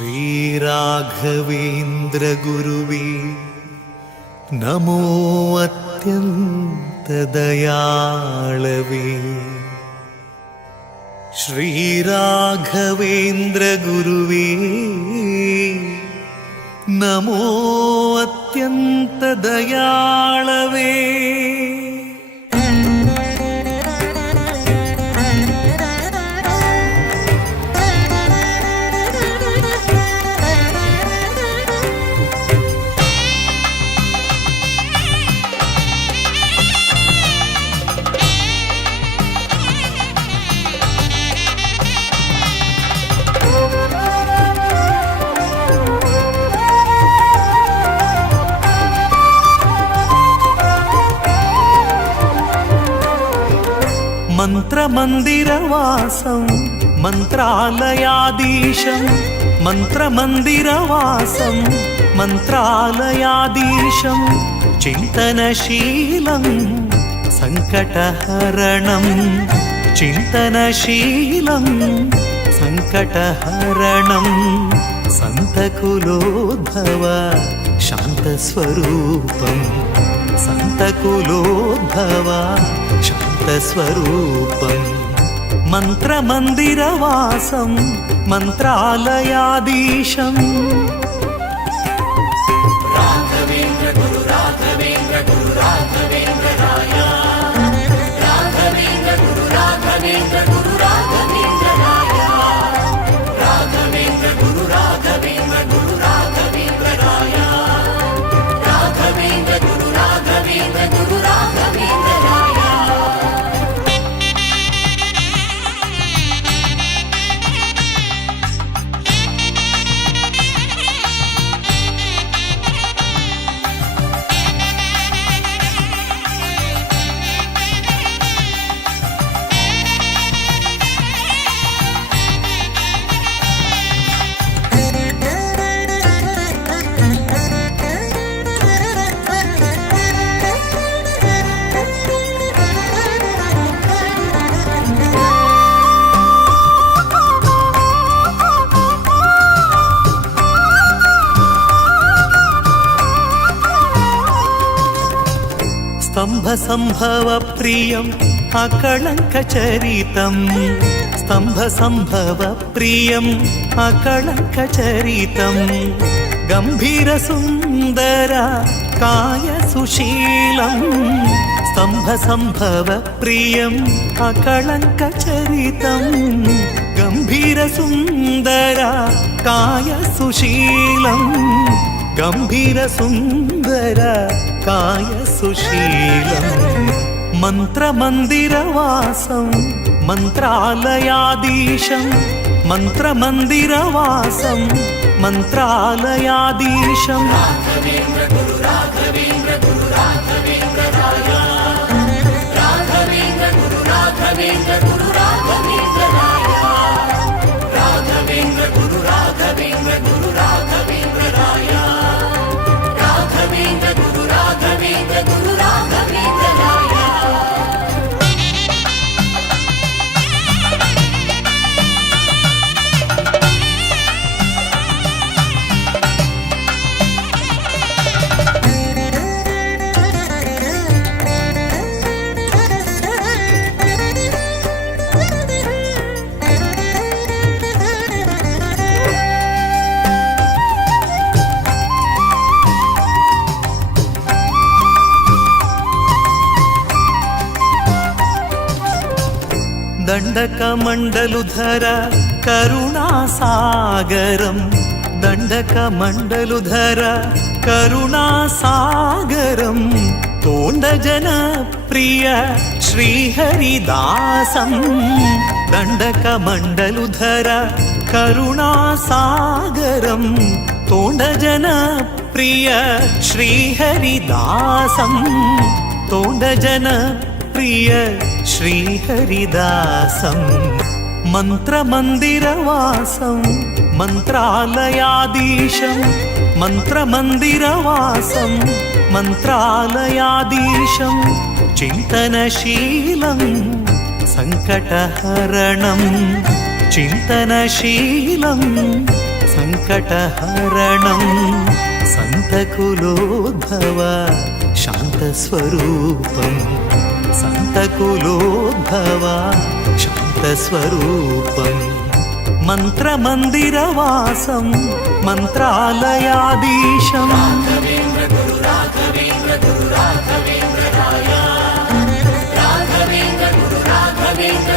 श्रीराघवेन्द्र गुरुवे नमो अत्यंत दयाळवे। श्रीराघवेन्द्र गुरुवे नमो अत्यंत दयाळवे। मंत्रमंदिरवासं मंत्रालयाधीशं मंत्रमंदिरवासं मंत्रालयाधीशं चिंतनशीलं संकटहरणं चिंतनशीलं संकटहरणं संतकुलोद्भव शान्तस्वरूपं संतकुलोद्भव शान्तस्वरूपं मंत्रमंदिरवासं मंत्रालयाधीशं। राघवेन्द्र गुरु राघवेन्द्र गुरु राघवेन्द्र राय राघवेन्द्र गुरु राघवेन्द्र गुरु राघवेन्द्र राय राघवेन्द्र गुरु राघवेन्द्र गुरु राघवेन्द्र राय राघवेन्द्र गुरु राघवेन्द्र गुरु राघवेन्द्र राय। स्तंभ संभव प्रियं अकलंक चरितं स्तंभ संभव प्रियं अकलंक चरितं गंभीर सुंदर काय सुशीलं स्तंभ संभव प्रियं अकलंक चरितं गंभीर सुंदर काय सुशीलं गंभीर सुंदर काय सुशीलं मंत्रमंदिरवासं मंत्रालयाधीशं मंत्रमंदिरवासं मंत्रालयाधीशं। राघवेन्द्र गुरु राघवेन्द्र गुरु राघवेन्द्र राय राघवेन्द्र गुरु राघवेन्द्र गुरु राघवेन्द्र राय राघवेन्द्र गुरु राघवेन्द्र गुरु राघवेन्द्र राय राघवेन्द्र गुरु राघवेन्द्र गुरु राघवेन्द्र राय। दंडकमंडलुधर करुणासागरं दंडकमंडलुधर करुणासागरं तोंडजनप्रिय श्रीहरिदासं दंडकमंडलुधर करुणासागरं तोंडजनप्रिय श्रीहरिदासं तोंडजनप्रिय श्रीहरिदासं मंत्रमंदिरवासं मंत्रालयाधीशं मंत्रमंदिरवासं मंत्रालयाधीशं चिंतनशीलं संकटहरणं चिंतनशीलं సంకటహరణం సంతకులోద్భవ శాంతస్వరూపం సంతకులోద్భవ శాంతస్వరూపం మంత్రమందిరవాసం మంత్రాలయాధీశం రాఘవేంద్ర గురు రాఘవేంద్ర గురు రాఘవేంద్ర రాయ రాఘవేంద్ర గురు రాఘవేంద్ర